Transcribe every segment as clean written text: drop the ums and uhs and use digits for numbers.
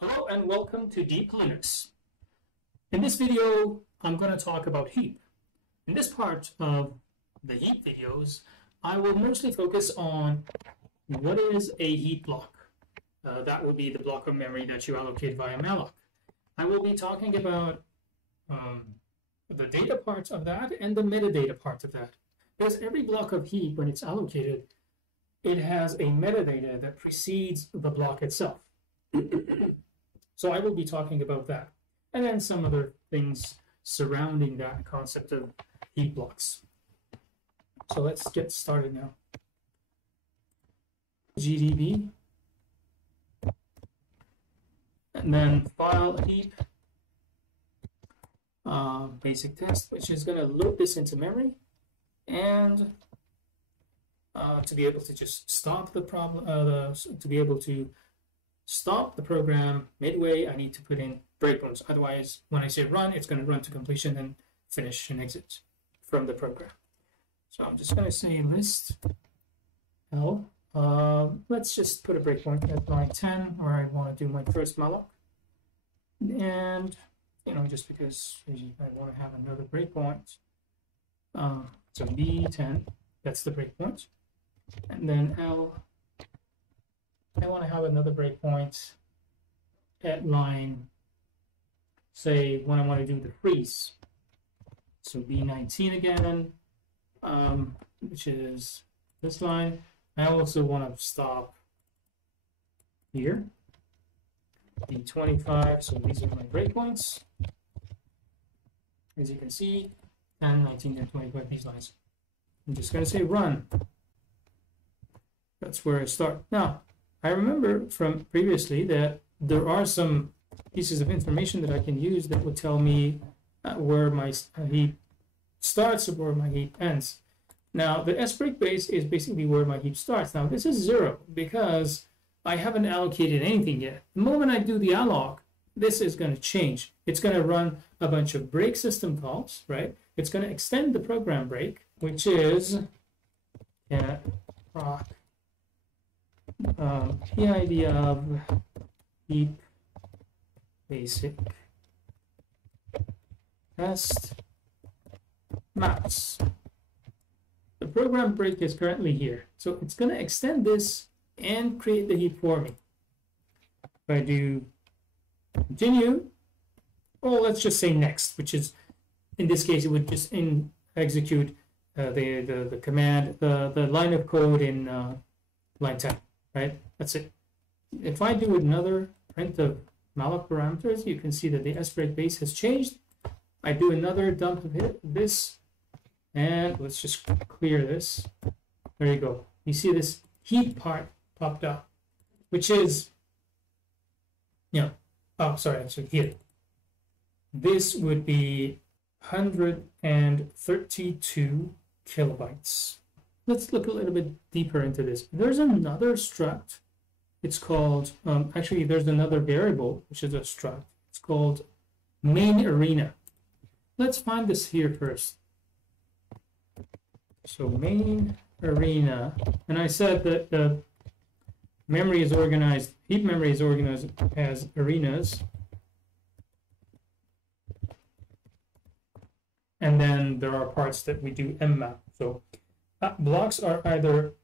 Hello and welcome to Deep Linux. In this video, I'm going to talk about Heap. In this part of the Heap videos, I will mostly focus on what is a heap block. That would be the block of memory that you allocate via malloc. I will be talking about the data part of that and the metadata part of that. Because every block of heap, when it's allocated, it has a metadata that precedes the block itself. So I will be talking about that, and then some other things surrounding that concept of heap blocks. So let's get started now. GDB, and then file heap, basic test, which is going to load this into memory, and to be able to just stop the problem, to be able to stop the program midway, I need to put in breakpoints. Otherwise, when I say run, it's going to run to completion and finish and exit from the program. So I'm just going to say list L. Let's just put a breakpoint at line 10 where I want to do my first malloc. And, just because I want to have another breakpoint. So B10, that's the breakpoint. And then L. I want to have another breakpoint at line, say, when I want to do the freeze. So B19 again, which is this line. I also want to stop here. B25, so these are my breakpoints. As you can see, 10, 19, and 25, these lines. I'm just going to say run. That's where I start. Now, I remember from previously that there are some pieces of information that I can use that would tell me where my heap starts or where my heap ends. Now, the sbreak base is basically where my heap starts. Now, this is 0 because I haven't allocated anything yet. The moment I do the alloc, this is going to change. It's going to run a bunch of break system calls, right? It's going to extend the program break, which is proc PID of heap basic test maps. The program break is currently here, so it's going to extend this and create the heap for me. If I do continue, or let's just say next, which is in this case it would just execute the command, the line of code in line 10. Right, that's it. If I do another print of malloc parameters, you can see that the sbreak base has changed. I do another dump of this, and let's just clear this. There you go. You see this heap part popped up, which is, oh, sorry, actually here. This would be 132 kilobytes. Let's look a little bit deeper into this. There's another struct. It's called, actually, there's another variable, which is a struct. It's called main arena. Let's find this here first. So main arena, and I said that the memory is organized, heap memory is organized as arenas. And then there are parts that we do mmap. So blocks are either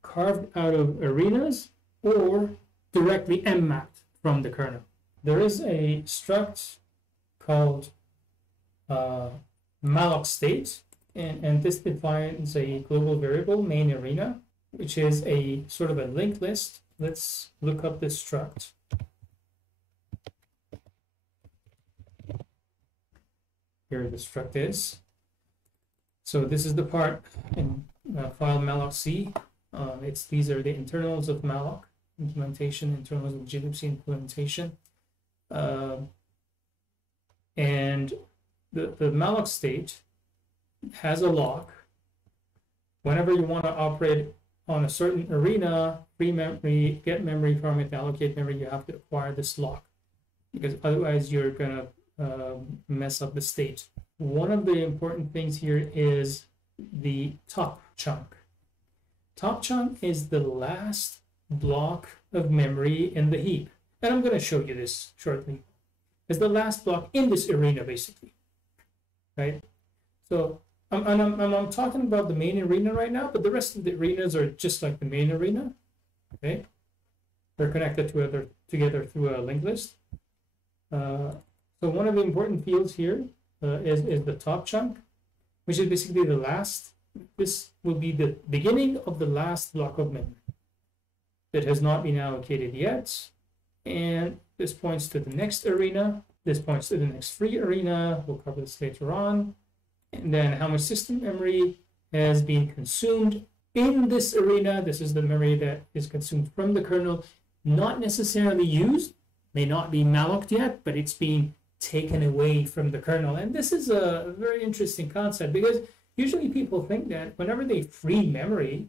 carved out of arenas or directly mmapped from the kernel. There is a struct called malloc state, and this defines a global variable, main arena, which is a sort of a linked list. Let's look up this struct. Here the struct is. So this is the part in file malloc.c. These are the internals of malloc implementation, internals of glibc implementation. And the malloc state has a lock. Whenever you want to operate on a certain arena, free memory, get memory from it, allocate memory, you have to acquire this lock, because otherwise you're going to mess up the state. One of the important things here is the top chunk. Top chunk is the last block of memory in the heap. And I'm going to show you this shortly. It's the last block in this arena, basically, right? So I'm talking about the main arena right now, but the rest of the arenas are just like the main arena, okay? They're connected together through a linked list. So one of the important fields here is the top chunk, which is basically the last. This will be the beginning of the last block of memory that has not been allocated yet. And this points to the next arena. This points to the next free arena. We'll cover this later on. And then how much system memory has been consumed in this arena. This is the memory that is consumed from the kernel, not necessarily used, may not be malloced yet, but it's being taken away from the kernel. And this is a very interesting concept because usually people think that whenever they free memory,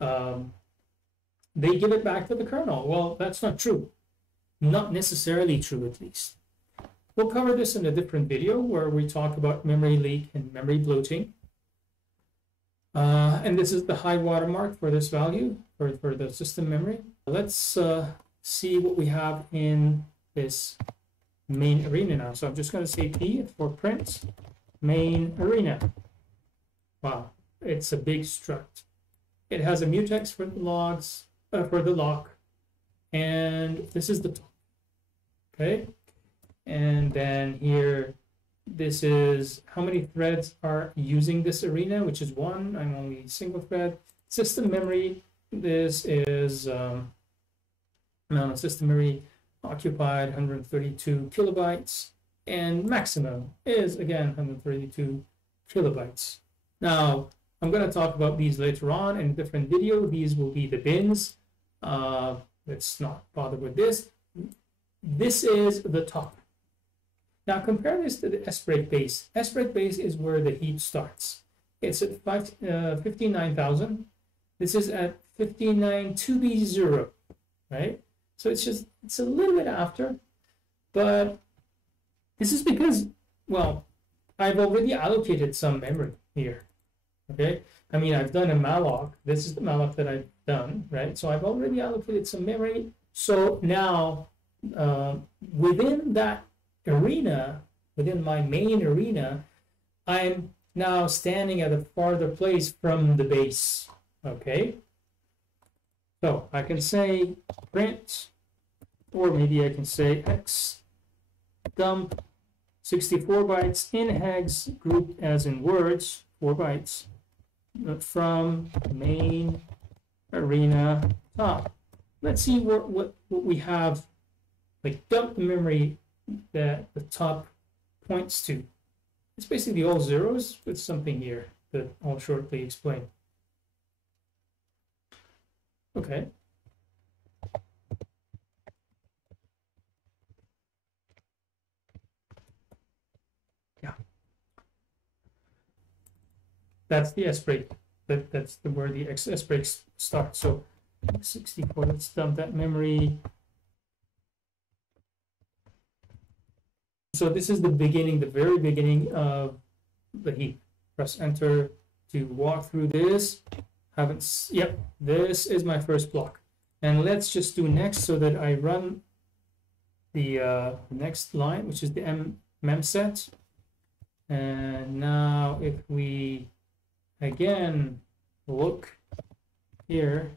they give it back to the kernel. Well, that's not true. Not necessarily true, at least. We'll cover this in a different video where we talk about memory leak and memory bloating. And this is the high watermark for this value, for the system memory. Let's see what we have in this main arena now. So I'm just going to say P for print main arena. Wow, it's a big struct. It has a mutex for the logs, for the lock, and this is the top. Okay, and then here, this is how many threads are using this arena, which is 1. I'm only single thread. System memory. This is system memory occupied 132 kilobytes, and maximum is again 132 kilobytes. Now, I'm going to talk about these later on in a different video. These will be the bins. Let's not bother with this. This is the top. Now, compare this to the S-break base. S-break base is where the heap starts. It's at 59,000. This is at 59,2B0, right? So it's a little bit after, but this is because, well, I've already allocated some memory here. Okay, I mean, I've done a malloc. This is the malloc that I've done, right? So I've already allocated some memory. So now, within that arena, within my main arena, I'm now standing at a farther place from the base. Okay, so I can say print, or maybe I can say x dump 64 bytes in hex grouped as in words, 4 bytes. From main arena top. Let's see what we have, like dump memory that the top points to. It's basically all zeros with something here that I'll shortly explain. Okay. Yeah. That's the S-break. That's where the S-break starts. So 64, let's dump that memory. So this is the beginning, the very beginning of the heap. Press enter to walk through this. Yep, this is my first block. And let's just do next so that I run the next line, which is the memset. And now if we again look here,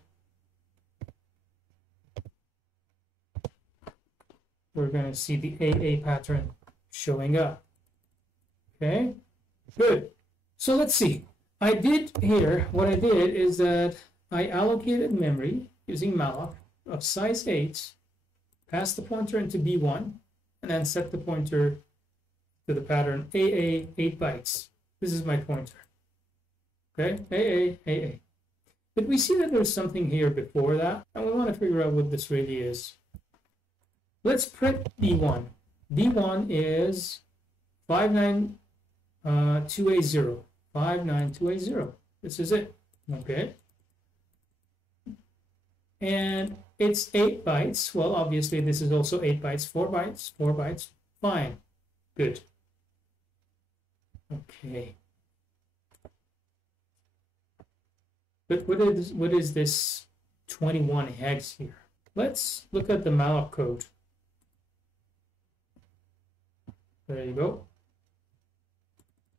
we're going to see the AA pattern showing up. Okay, good. So let's see. I did here, what I did is that I allocated memory using malloc of size 8, passed the pointer into B1, and then set the pointer to the pattern AA 8 bytes. This is my pointer. Okay, AA. But we see that there's something here before that, and we want to figure out what this really is. Let's print B1. B1 is 59280. 59280. This is it. Okay. And it's 8 bytes. Well, obviously, this is also 8 bytes, 4 bytes, 4 bytes. Fine. Good. Okay. But what is this 21 hex here? Let's look at the malloc code. There you go.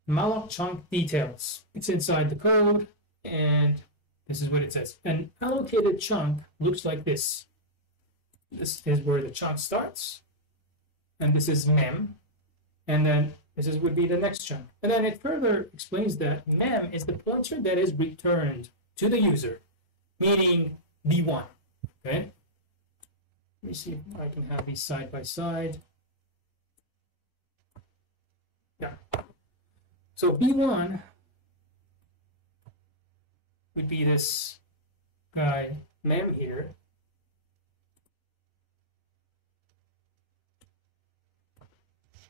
Malloc chunk details. It's inside the code, and this is what it says. An allocated chunk looks like this. This is where the chunk starts, and this is mem, and then this would be the next chunk. And then it further explains that mem is the pointer that is returned to the user, meaning B1. Okay. Let me see if I can have these side by side. Yeah. So B1 would be this guy mem here.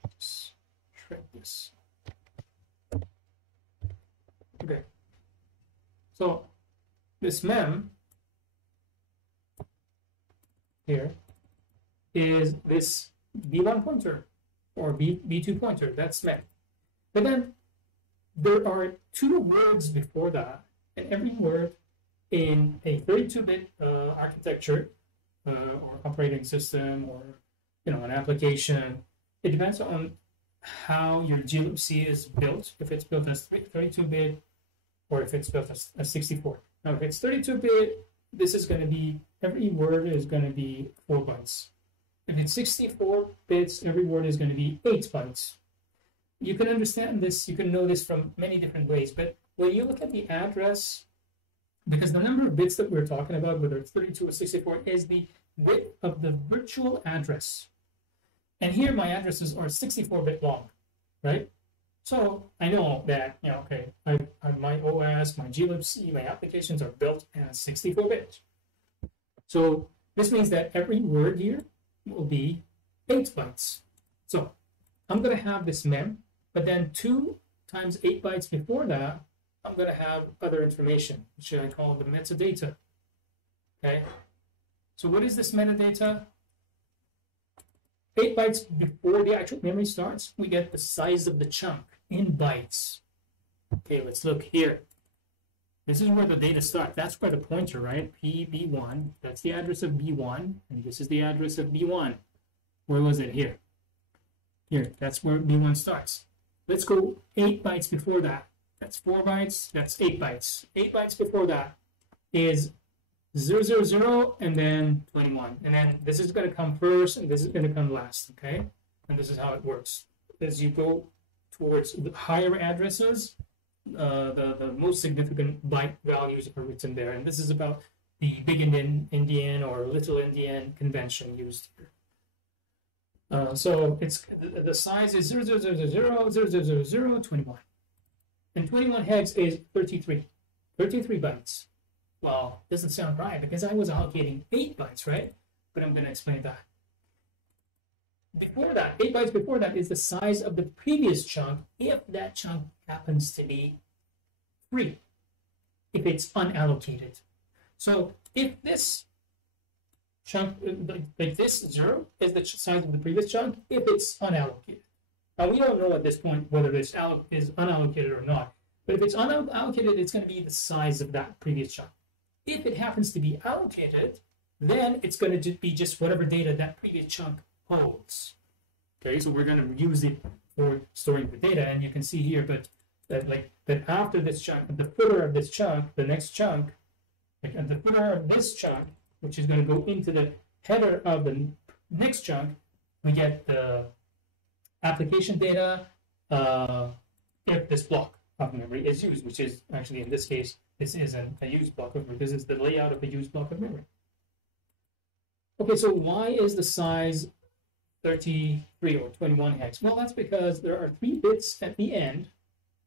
Let's shrink this. Okay. So this mem here is this B1 pointer or B2 pointer. That's mem. But then there are two words before that, and every word in a 32-bit architecture or operating system or an application, it depends on how your glibc is built. If it's built as 32-bit or if it's built as 64. Now, if it's 32-bit, this is going to be, every word is going to be 4 bytes. If it's 64 bits, every word is going to be 8 bytes. You can understand this, you can know this from many different ways, but when you look at the address, because the number of bits that we're talking about, whether it's 32 or 64, is the width of the virtual address. And here my addresses are 64-bit long, right? So I know that, okay, my OS, my glibc, my applications are built as 64-bit. So this means that every word here will be 8 bytes. So I'm going to have this mem, but then 2 times 8 bytes before that, I'm going to have other information, which I call the metadata. Okay. So what is this metadata? 8 bytes before the actual memory starts, we get the size of the chunk in bytes. Okay, let's look here. This is where the data starts. That's where the pointer, right? PB1, that's the address of B1, and this is the address of B1. Where was it? Here. Here, that's where B1 starts. Let's go 8 bytes before that. That's 4 bytes, that's 8 bytes. 8 bytes before that is 000 and then 21. And then this is going to come first and this is going to come last, okay? And this is how it works. As you go towards the higher addresses, the most significant byte values are written there. And this is about the big Indian or little Indian convention used here. So it's the size is 0000000021. And 21 hex is 33 bytes. Well, doesn't sound right because I was allocating 8 bytes, right? But I'm going to explain that. Before that, 8 bytes before that is the size of the previous chunk if that chunk happens to be free, if it's unallocated. So if this chunk, like this 0, is the size of the previous chunk if it's unallocated. Now, we don't know at this point whether this is unallocated or not, but if it's unallocated, it's going to be the size of that previous chunk. If it happens to be allocated, then it's going to be just whatever data that previous chunk holds. Okay, so we're going to use it for storing the data, and you can see here, but that after this chunk, at the footer of this chunk, the next chunk, like at the footer of this chunk, which is going to go into the header of the next chunk, we get the application data if this block of memory is used, which is actually in this case, this isn't a used block of memory. This is the layout of a used block of memory. Okay, so why is the size 33 or 21 hex? Well, that's because there are 3 bits at the end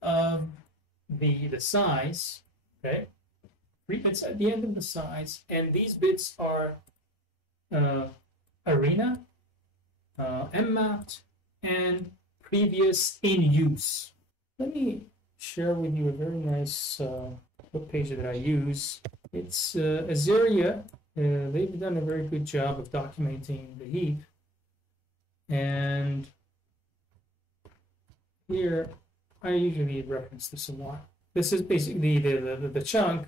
of the size, okay? 3 bits at the end of the size, and these bits are arena, mmapped, and previous in use. Let me share with you a very nice web page that I use. It's Azaria. They've done a very good job of documenting the heap. And here, I usually reference this a lot. This is basically the chunk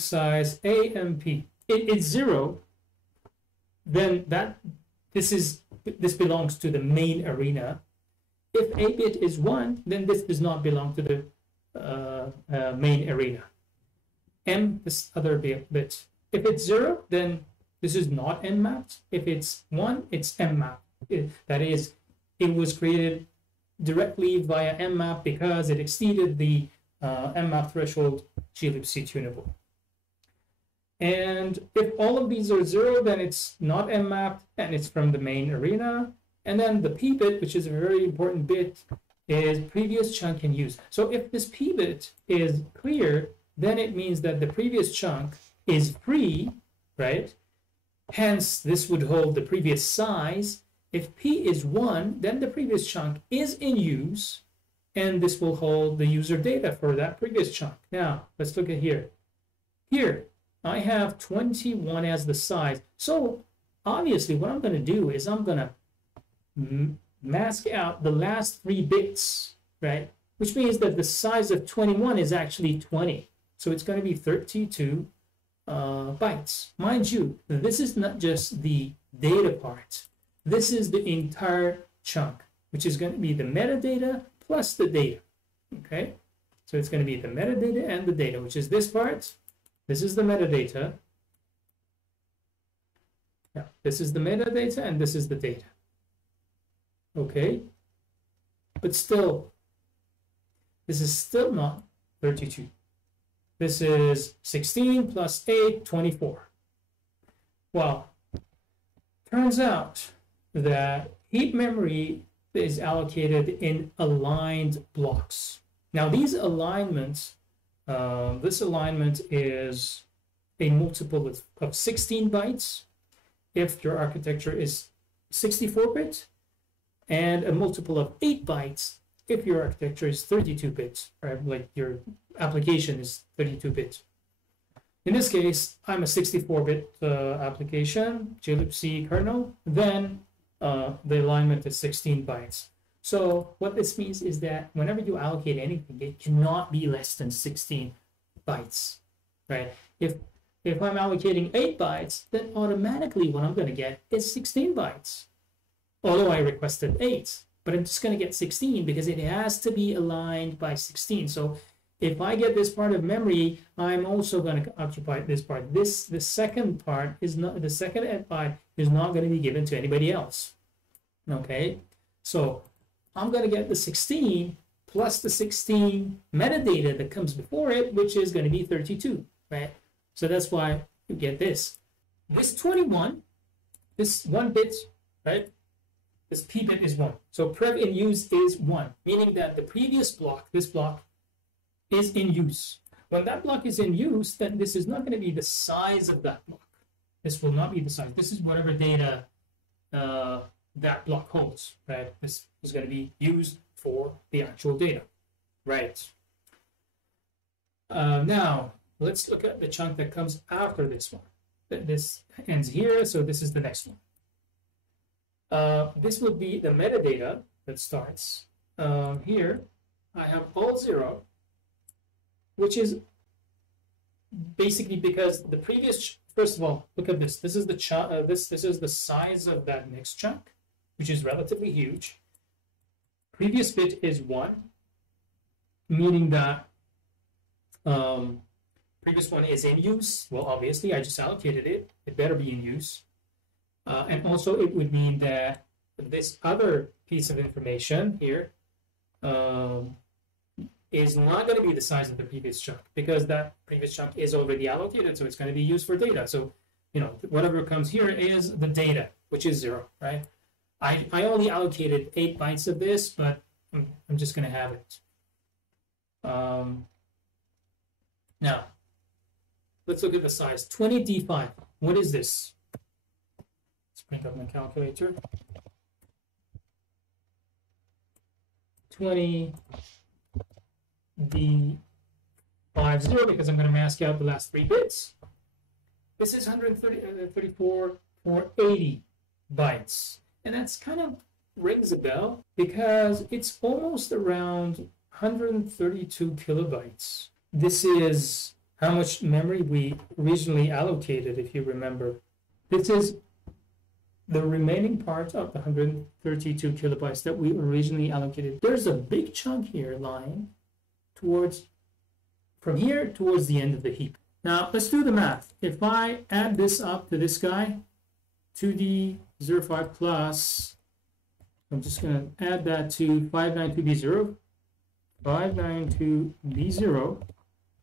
size AMP. It's 0. Then this belongs to the main arena. If a bit is 1, then this does not belong to the main arena. M, this other bit. If it's 0, then this is not M mapped. If it's 1, it's M mapped. That is, it was created directly via M map because it exceeded the M map threshold glibc tunable. And if all of these are 0, then it's not M mapped and it's from the main arena. And then the P bit, which is a very important bit, is previous chunk in use. So if this P bit is clear, then it means that the previous chunk is free, right? Hence, this would hold the previous size. If P is 1, then the previous chunk is in use, and this will hold the user data for that previous chunk. Now, let's look at here. Here, I have 21 as the size. So, obviously, what I'm going to do is I'm going to mask out the last 3 bits, right? Which means that the size of 21 is actually 20. So, it's going to be 32 bytes. Mind you, this is not just the data part. This is the entire chunk, which is going to be the metadata plus the data. Okay, so it's going to be the metadata and the data, which is this part. This is the metadata. Yeah, this is the metadata and this is the data. Okay, but still, this is still not 32. This is 16 plus 8, 24. Well, turns out that heap memory is allocated in aligned blocks. Now, these alignments, this alignment is a multiple of 16 bytes if your architecture is 64-bit, and a multiple of 8 bytes if your architecture is 32 bits, right? Like your application is 32 bits. In this case, I'm a 64-bit application, glibc kernel, then the alignment is 16 bytes. So what this means is that whenever you allocate anything, it cannot be less than 16 bytes, right? If I'm allocating 8 bytes, then automatically what I'm going to get is 16 bytes. Although I requested 8, but I'm just going to get 16 because it has to be aligned by 16. So if I get this part of memory, I'm also going to occupy this part. The second part is not, the second byte is not going to be given to anybody else. Okay, so I'm going to get the 16 plus the 16 metadata that comes before it, which is going to be 32, right? So that's why you get this. This 21, this 1 bit, right? This P bit is 1. So prev in use is 1, meaning that the previous block, this block, is in use. When that block is in use, then this is not going to be the size of that block. This will not be the size. This is whatever data that block holds, right? This is going to be used for the actual data, right? Now, let's look at the chunk that comes after this one. This ends here, so this is the next one. This would be the metadata that starts. Here, I have all 0, which is basically because the previous, first of all, look at this. This is the this is the size of that next chunk, which is relatively huge. Previous bit is 1, meaning that previous one is in use. Well, obviously, I just allocated it. It better be in use. And also, it would mean that this other piece of information here is not going to be the size of the previous chunk because that previous chunk is already allocated, so it's going to be used for data. So, you know, whatever comes here is the data, which is 0, right? I only allocated 8 bytes of this, but I'm just going to have it. Now, let's look at the size. 20D5. What is this? Let's bring up my calculator. 20D50, because I'm going to mask out the last 3 bits. This is 134 or 80 bytes. And that's kind of rings a bell because it's almost around 132 kilobytes. This is how much memory we originally allocated, if you remember. This is the remaining part of the 132 kilobytes that we originally allocated. There's a big chunk here lying towards, from here towards the end of the heap. Now let's do the math. If I add this up to this guy, 2D05 plus, I'm just going to add that to 592B0, 592B0,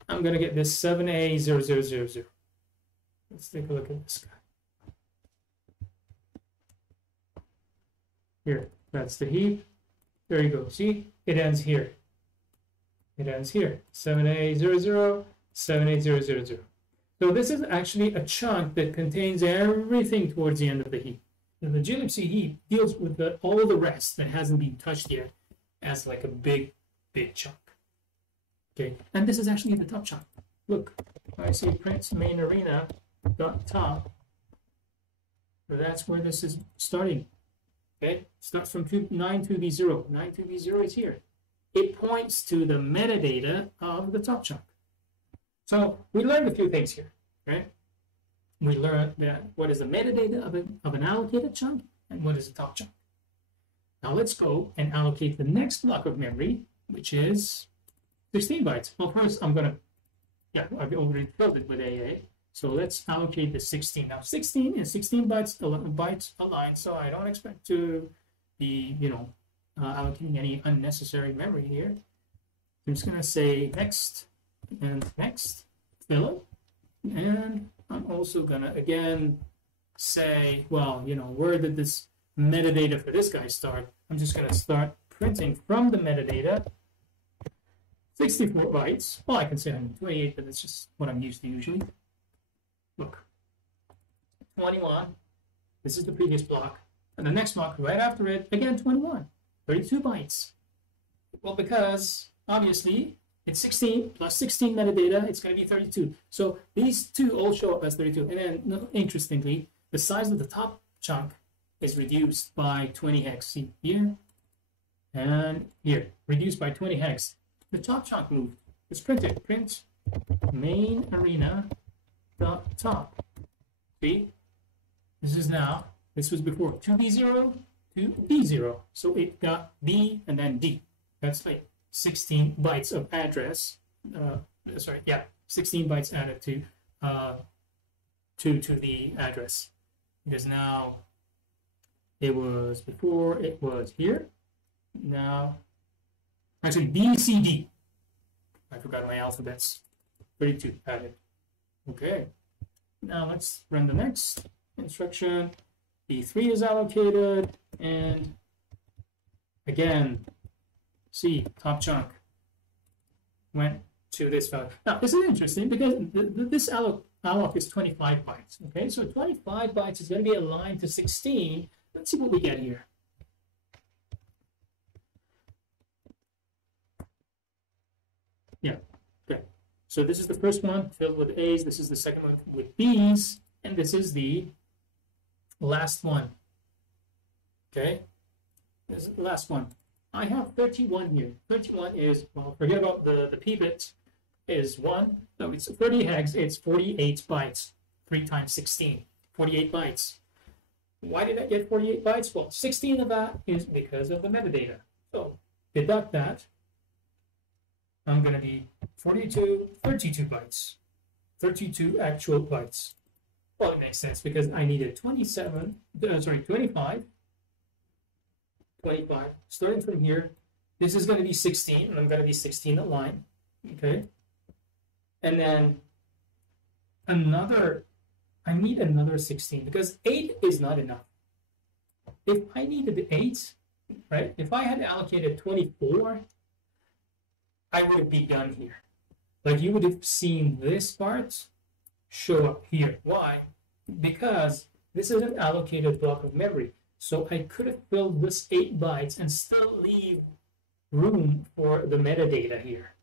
I'm going to get this 7A0000. Let's take a look at this guy. Here, that's the heap. There you go. See, it ends here. It ends here. 7A00, 78000. So this is actually a chunk that contains everything towards the end of the heap. And the glibc heap deals with all the rest that hasn't been touched yet as like a big chunk. Okay, and this is actually the top chunk. Look, I say print main arena dot top. So that's where this is starting. Okay, starts from 92B0. 92B0 is here. It points to the metadata of the top chunk. So we learned a few things here, right? We learned that what is the metadata of an allocated chunk and what is the top chunk. Now let's go and allocate the next block of memory, which is 16 bytes. Well, first I'm gonna, I've already filled it with AA. So let's allocate the 16. Now 16 is 16 bytes aligned, so I don't expect to be, allocating any unnecessary memory here. I'm just gonna say next and next, fill it, and I'm also gonna again say, well, where did this metadata for this guy start? I'm just gonna start printing from the metadata 64 bytes. Well, I can say 128, but that's just what I'm used to usually. Look, 21, this is the previous block, and the next block right after it, again 21, 32 bytes. Well, because obviously it's 16 plus 16 metadata, it's going to be 32. So these two all show up as 32. And then, interestingly, the size of the top chunk is reduced by 20 hex. See here and here, reduced by 20 hex. The top chunk moved. Let's print it. Print main arena dot top. See, this was before 2B0 to B0. So it got B and then D. That's like 16 bytes of address. 16 bytes added to the address. Because now it was before it was here. Now, actually B, C, D. I forgot my alphabets. 32 added. Okay. Now let's run the next instruction. B3 is allocated, and again, see, top chunk went to this value. Now, this is interesting because this alloc is 25 bytes. Okay, so 25 bytes is going to be aligned to 16. Let's see what we get here. Yeah, okay. So this is the first one filled with A's. This is the second one with B's, and this is the last one. Okay, this is the last one. I have 31 here. 31 is, well, forget about the P bit, is 1. So it's 30 hex, it's 48 bytes. 3 times 16, 48 bytes. Why did I get 48 bytes? Well, 16 of that is because of the metadata. So deduct that. I'm going to be 32 bytes. 32 actual bytes. Well, it makes sense because I needed 25. Starting from here, this is going to be 16, and I'm going to be 16 at line. Okay. And then I need another 16 because 8 is not enough. If I needed 8, right? If I had allocated 24, I would have been done here. Like you would have seen this part show up here. Why? Because this is an allocated block of memory. So I could have filled this 8 bytes and still leave room for the metadata here.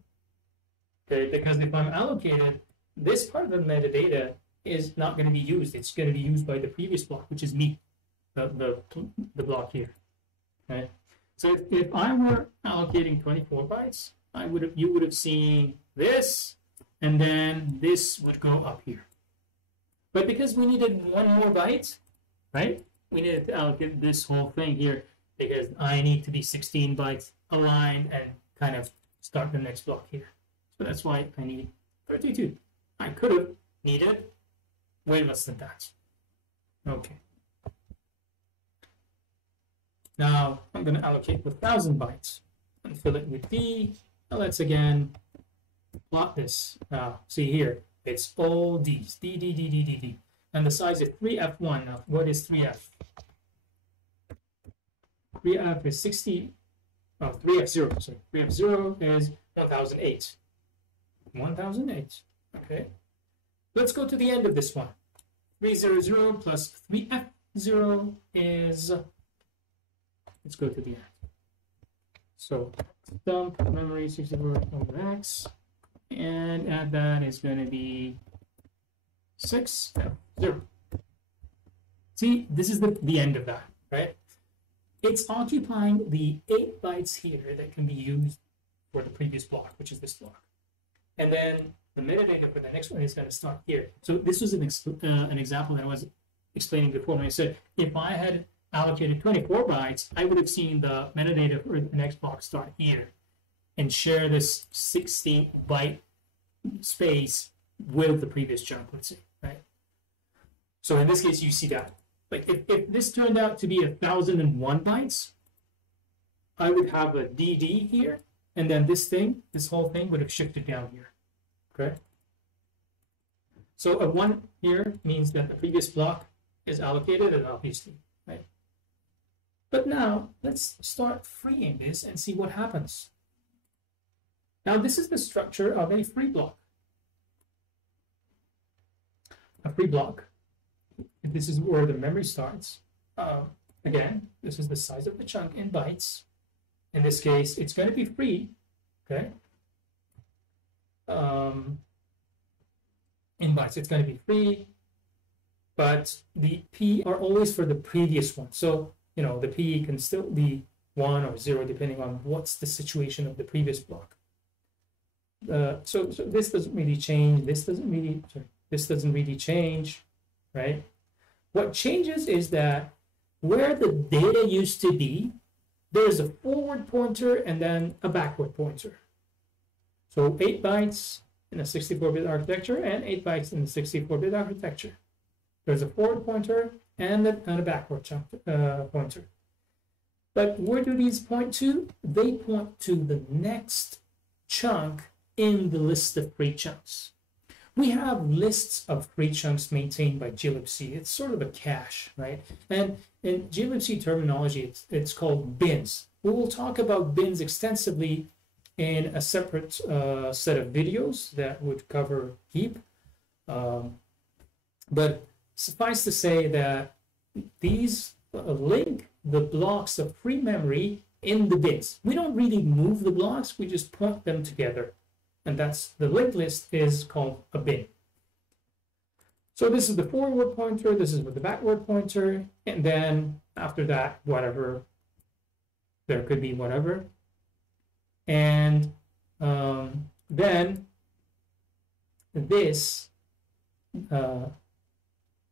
Okay, because if I'm allocated, this part of the metadata is not going to be used. It's going to be used by the previous block, which is me, the block here. Okay, so if I were allocating 24 bytes, you would have seen this, and then this would go up here. But because we needed 1 more byte, right? we need to allocate this whole thing here because I need to be 16 bytes aligned and kind of start the next block here. So that's why I need 32. I could have needed way less than that. Okay. Now I'm going to allocate 1,000 bytes and fill it with D. Now let's again plot this. See here, it's all D's. D, D, D, D, D, D. And the size is 3F1. Now, what is 3F? 3F is 60. Oh, 3F0. Sorry. 3F0 is 1008. 1008. Okay. Let's go to the end of this one. 300 plus 3F0 is. Let's go to the end. So dump memory 64 over X. And add that is going to be 6F0. See, this is the end of that, right? It's occupying the 8 bytes here that can be used for the previous block, which is this block. And then the metadata for the next one is going to start here. So this was an example that I was explaining before when I said if I had allocated 24 bytes, I would have seen the metadata for the next block start here and share this 16-byte space with the previous chunk, let's say, right? So in this case, you see that. Like if this turned out to be 1,001 bytes, I would have a DD here, and then this whole thing would have shifted down here, okay? So a 1 here means that the previous block is allocated, and obviously, right? But now, let's start freeing this and see what happens. Now, this is the structure of a free block. A free block. This is where the memory starts. Again, this is the size of the chunk in bytes. In this case, it's going to be free, okay? In bytes, it's going to be free, but the P are always for the previous one. So, you know, the P can still be 1 or 0 depending on what's the situation of the previous block. So this doesn't really change. This doesn't really change, right? What changes is that where the data used to be, there's a forward pointer and then a backward pointer. So 8 bytes in a 64-bit architecture and 8 bytes in the 64-bit architecture. There's a forward pointer and a backward pointer. But where do these point to? They point to the next chunk in the list of free chunks. We have lists of free chunks maintained by glibc. It's sort of a cache, right? And in glibc terminology, it's called bins. We will talk about bins extensively in a separate set of videos that would cover Heap. But suffice to say that these link the blocks of free memory in the bins. We don't really move the blocks, we just point them together. And that's the linked list is called a bin. So this is the forward pointer, this is with the backward pointer, and then after that, whatever, there could be whatever. And then this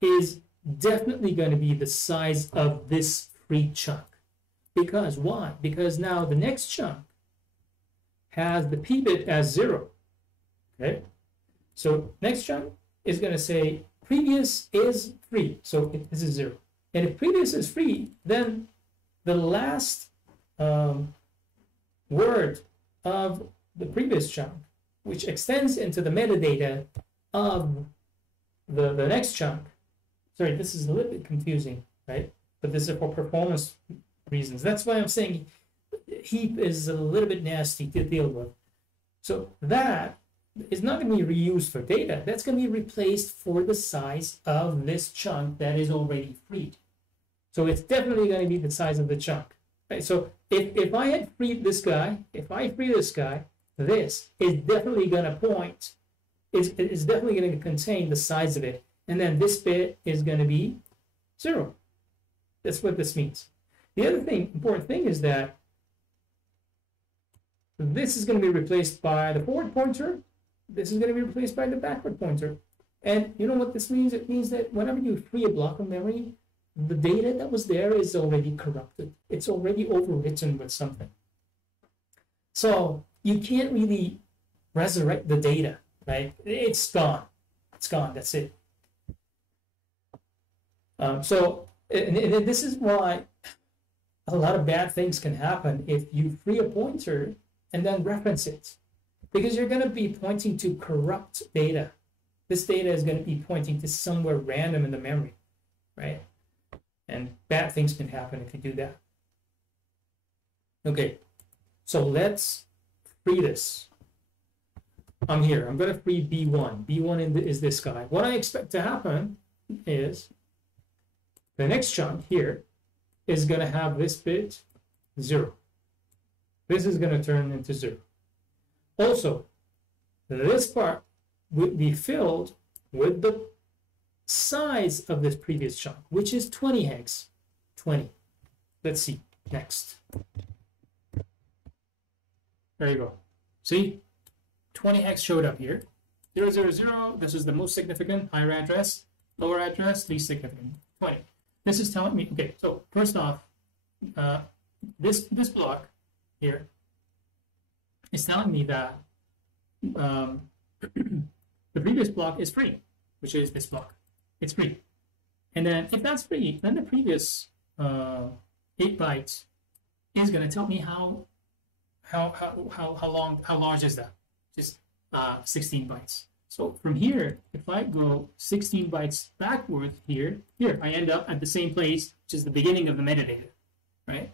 is definitely going to be the size of this free chunk. Because why? Because now the next chunk has the p bit as 0. Okay? So next chunk is going to say previous is free. So this is 0. And if previous is free, then the last word of the previous chunk, which extends into the metadata of the next chunk. Sorry, this is a little bit confusing, right? But this is for performance reasons. That's why I'm saying Heap is a little bit nasty to deal with. So that is not going to be reused for data. That's going to be replaced for the size of this chunk that is already freed. So it's definitely going to be the size of the chunk. Right? So if I had freed this guy, if I free this guy, this is definitely going to point, it's definitely going to contain the size of it. And then this bit is going to be 0. That's what this means. The other important thing is that this is going to be replaced by the forward pointer. This is going to be replaced by the backward pointer. And you know what this means? It means that whenever you free a block of memory, the data that was there is already corrupted. It's already overwritten with something. So you can't really resurrect the data, right? It's gone. It's gone. That's it. And this is why a lot of bad things can happen if you free a pointer and then reference it, because you're going to be pointing to corrupt data. This data is going to be pointing to somewhere random in the memory, right? And bad things can happen if you do that. Okay, so let's free this. I'm here. I'm going to free B1. B1 is this guy. What I expect to happen is the next chunk here is going to have this bit 0. This is going to turn into 0. Also, this part would be filled with the size of this previous chunk, which is 20 hex. 20. Let's see. Next. There you go. See? 20 hex showed up here. 000, this is the most significant, higher address, lower address, least significant. 20. This is telling me, okay, so first off, this block here is telling me that the previous block is free, which is this block. It's free. And then if that's free, then the previous 8 bytes is going to tell me how large is that? Just 16 bytes. So from here, if I go 16 bytes backward here, I end up at the same place, which is the beginning of the metadata, right?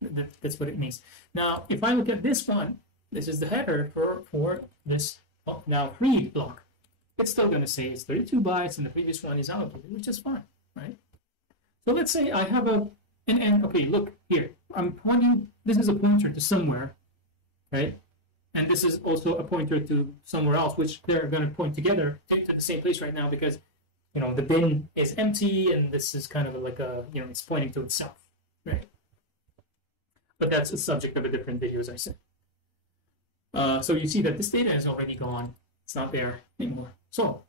That's what it means. Now, if I look at this one, this is the header for this now free block. It's still going to say it's 32 bytes, and the previous one is allocated, which is fine, right? So let's say I have and okay, look here. I'm pointing. This is a pointer to somewhere, right? And this is also a pointer to somewhere else, which they're going to point together to the same place right now because, the bin is empty and this is kind of like a, it's pointing to itself, right? But that's a subject of a different video, as I said. So you see that this data is already gone. It's not there anymore. So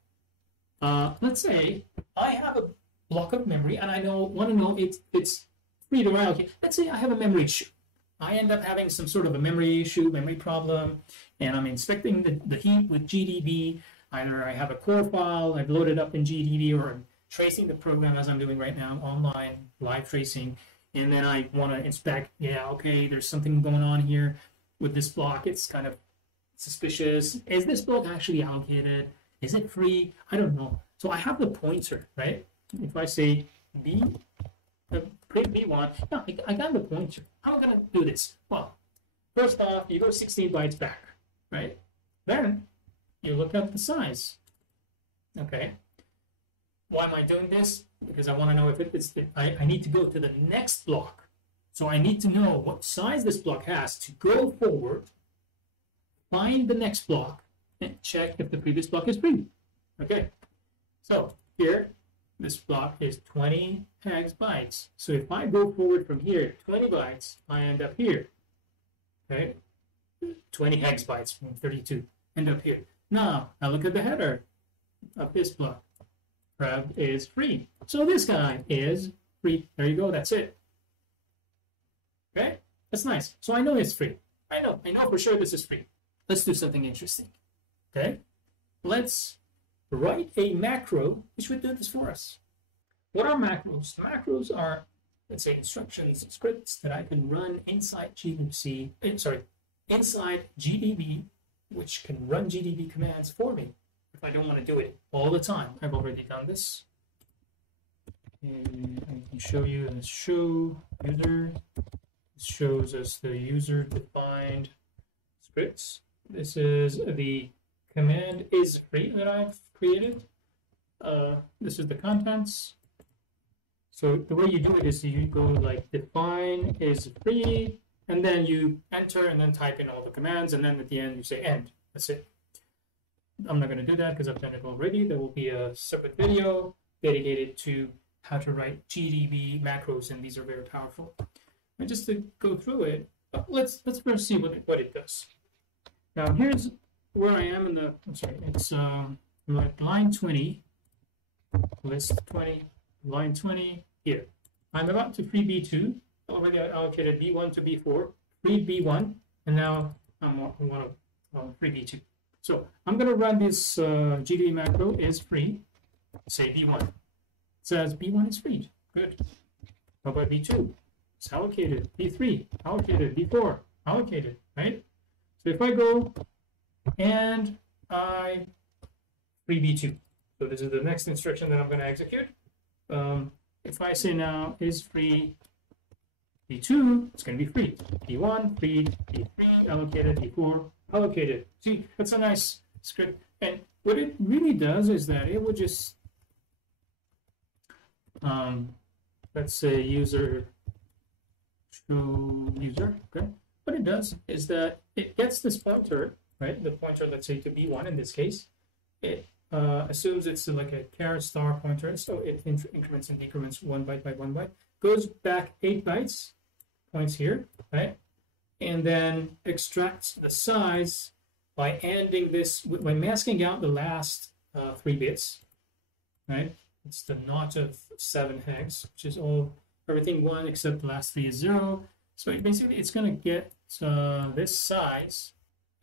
let's say I have a block of memory and I want to know it's free to allocate. Let's say I have a memory issue. I end up having some sort of a memory issue, memory problem, and I'm inspecting the heap with GDB. Either I have a core file I've loaded up in GDB, or I'm tracing the program as I'm doing right now, online, live tracing, and then I want to inspect, okay, there's something going on here with this block. It's kind of suspicious. Is this block actually allocated? Is it free? I don't know. So I have the pointer, right? If I say print B1, I got the pointer. How am I going to do this? Well, first off, you go 16 bytes back, right? Then you look up the size. Okay. Why am I doing this? Because I want to know if I need to go to the next block. So I need to know what size this block has to go forward, find the next block, and check if the previous block is free. Okay. So here, this block is 20 hex bytes. So if I go forward from here, 20 bytes, I end up here. Okay? 20 hex bytes from 32, end up here. Now, I look at the header of this block. Preb is free. So this guy is free. There you go, that's it. Okay? That's nice. So I know it's free. I know for sure this is free. Let's do something interesting. Okay? Let's write a macro which would do this for us. What are macros? Macros are, let's say, instructions, scripts that I can run inside inside GDB, which can run GDB commands for me if I don't want to do it all the time. I've already done this. And I can show you in show user. This shows us the user-defined scripts. This is the command is free that I've created. This is the contents. So the way you do it is you go like define is free, and then you enter and then type in all the commands, and then at the end you say end. That's it. I'm not going to do that because I've done it already. There will be a separate video dedicated to how to write GDB macros, and these are very powerful. And just to go through it, let's first see what it does. Now here's where I am in the, it's like line 20, list 20, line 20, here. I'm about to free B2. Already I allocated B1 to B4, free B1, and now I'm on free B2. So I'm going to run this GDB macro is free, say B1. It says B1 is freed. Good. How about B2? It's allocated. B3, allocated. B4, allocated, right? So if I go and I free B2, so this is the next instruction that I'm going to execute. If I say now is free B2, it's going to be free. B1, freed, B3, allocated, B4, allocated. See, that's a nice script. And what it really does is that it would just, let's say user to user, okay? What it does is that it gets this pointer, right? The pointer, let's say to B1 in this case, it assumes it's like a char star pointer, so it increments and decrements 1 byte by 1 byte, goes back 8 bytes, points here, right? And then extracts the size by ANDing this, by masking out the last 3 bits, right? It's the not of 7 hex, which is everything 1 except the last 3 is 0. So basically it's going to get this size,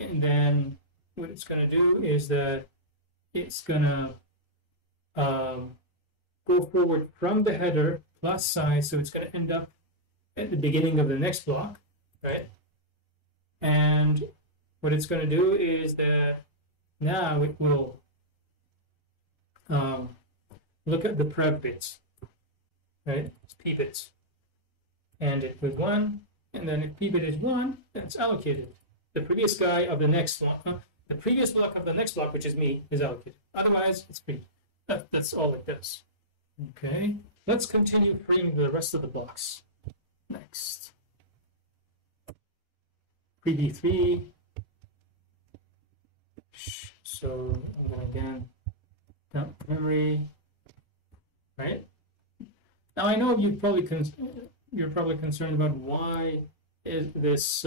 and then what it's going to do is that it's going to go forward from the header plus size, so it's going to end up at the beginning of the next block, right? And what it's going to do is that now it will look at the prep bits, right? It's p bits, and it with 1, and then if p bit is 1, then it's allocated. The previous guy of the next one, the previous block of the next block, which is me, is allocated. Otherwise, it's free. That's all it does. Okay, let's continue freeing the rest of the blocks. Next, free B3. So I'm going to again dump memory, right? Now I know you're probably concerned about why is this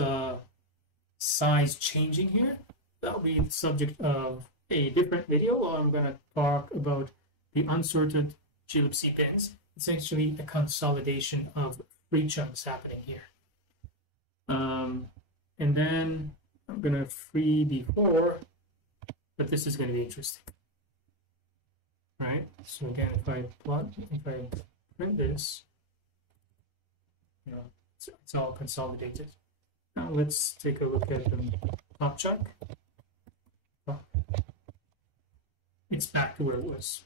size changing here. That'll be the subject of a different video where I'm going to talk about the unsorted glibc pins. It's actually a consolidation of free chunks happening here. And then I'm going to free B4, but this is going to be interesting. Right? So again, if I print this, you know, it's all consolidated. Now let's take a look at the top chunk. It's back to where it was,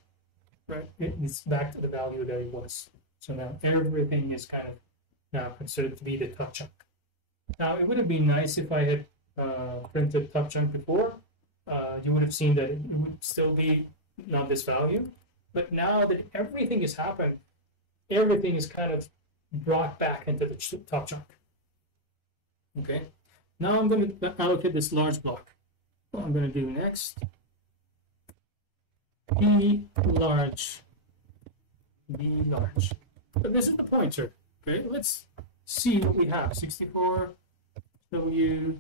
right? It's back to the value that it was. So now everything is kind of now considered to be the top chunk. Now it would have been nice if I had printed top chunk before. You would have seen that it would still be not this value. But now that everything has happened, everything is kind of brought back into the top chunk. Okay. Now I'm going to allocate this large block. What I'm going to do next, B large. So this is the pointer. Okay, let's see what we have. 64 W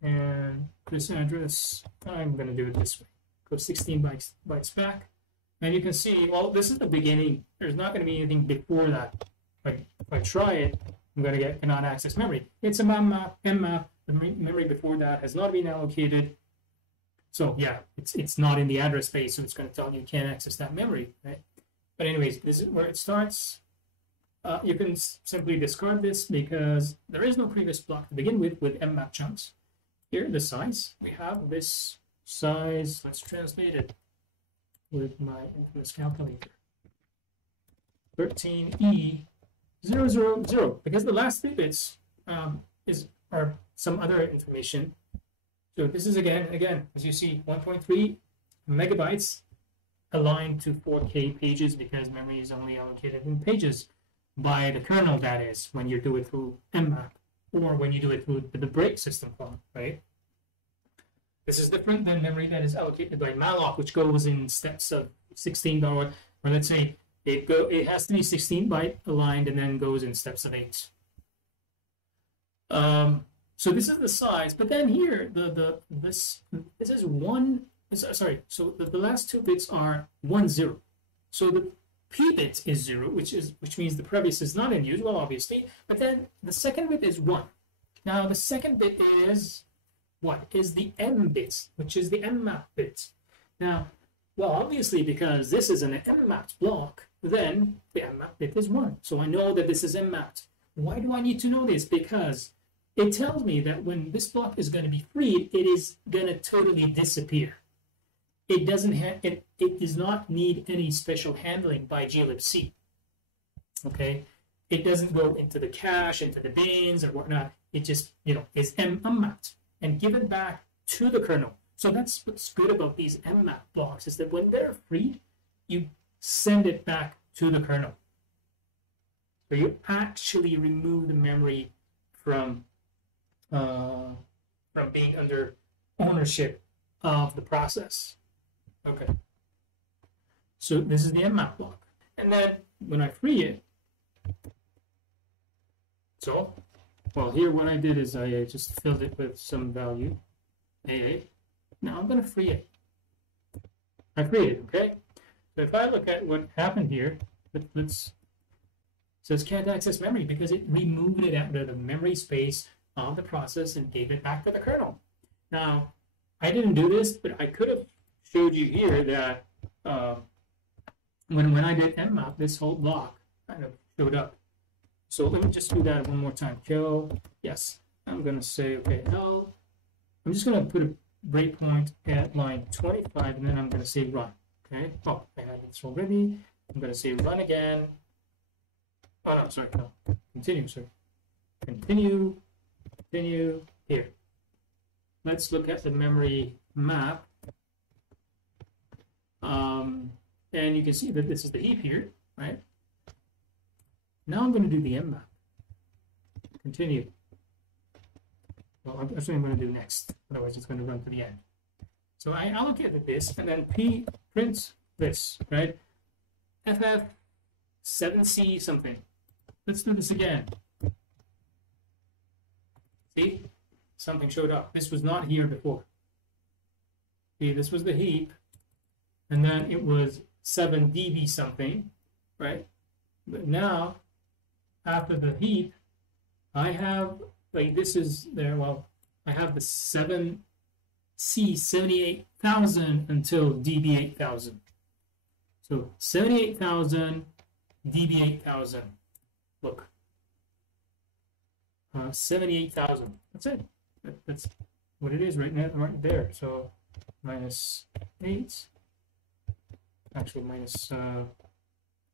and this address. I'm going to do it this way. Go 16 bytes back. And you can see, well, this is the beginning. There's not going to be anything before that. If I try it, I'm going to get cannot access memory. It's a mmap. The memory before that has not been allocated. So yeah, it's not in the address space, so it's going to tell you can't access that memory, right? But anyways, this is where it starts. You can simply discard this because there is no previous block to begin with mmap chunks. Here, the size. We have this size. Let's translate it with my infamous calculator. 13E000, because the last 3 bits are some other information. So this is again, as you see, 1.3 megabytes aligned to 4K pages because memory is only allocated in pages by the kernel, that is, when you do it through mmap or when you do it through the break system call, right? This is different than memory that is allocated by malloc, which goes in steps of 16 or let's say it has to be 16 byte aligned and then goes in steps of 8. So this is the size, but then here this is 1. Sorry, so the last 2 bits are 1 0. So P bit is 0, which means the previous is not in use, well, obviously, but then the second bit is 1. Now, the second bit is what? Is the M bit, which is the mmap bit. Now, well, obviously, because this is an mmapped block, then the mmap bit is 1. So I know that this is mmapped. Why do I need to know this? Because it tells me that when this block is going to be freed, it is going to totally disappear. It doesn't have it does not need any special handling by glibc. Okay, it doesn't go into the cache, into the bins or whatnot. It just is unmapped and given back to the kernel. So that's what's good about these mmap blocks, is that when they're freed, you send it back to the kernel. So you actually remove the memory from being under ownership of the process. Okay. So this is the mmap block. And then when I free it, so, well, here what I did is I just filled it with some value, AA. Now I'm going to free it. I freed it, okay? So if I look at what happened here, it says can't access memory because it removed it out of the memory space of the process and gave it back to the kernel. Now, I didn't do this, but I could have showed you here that when I did mmap, this whole block kind of showed up. So let me just do that one more time. Kill, yes. I'm going to say, okay, L. I'm just going to put a breakpoint at line 25, and then I'm going to say run. Okay. Oh, I had this already. I'm going to say run again. Oh, no, sorry. No. Continue, sorry. Continue. Continue. Here. Let's look at the memory map. And you can see that this is the heap here, right? Now I'm going to do the mmap. Continue. Well, that's what I'm going to do next. Otherwise, it's going to run to the end. So I allocated this, and then P prints this, right? FF7C something. Let's do this again. See? Something showed up. This was not here before. See, this was the heap, and then it was 7db something, right? But now, after the heap, I have, like, this is there, well, I have the 7C78,000 until db8000. So 78,000, db8000. Look. 78,000. That's it. That's what it is right now, right there. So minus 8. Actually, minus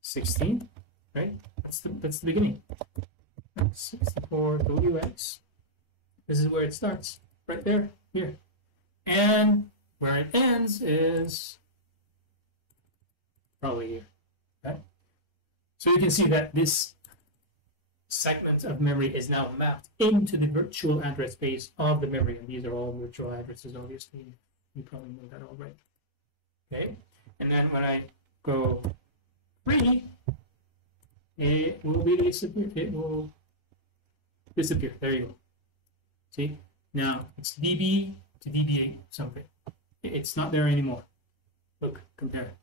16. Right? That's the beginning. 64 WX. This is where it starts. Right there. Here. And where it ends is probably here. Okay? So you can see that this segment of memory is now mapped into the virtual address space of the memory. And these are all virtual addresses, obviously. You probably know that already. Okay? And then when I go free, it will disappear. It will disappear. There you go. See? Now it's db to db8 something. It's not there anymore. Look, compare.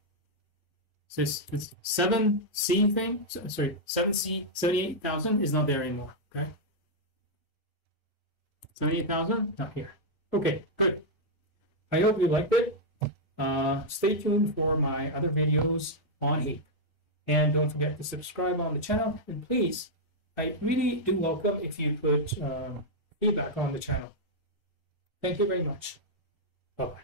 So this 7C thing, sorry, 7C 78,000 is not there anymore. Okay. 78,000, not here. Okay, good. I hope you liked it. Stay tuned for my other videos on Heap. And don't forget to subscribe on the channel. And please, I really do welcome if you put feedback on the channel. Thank you very much. Bye-bye.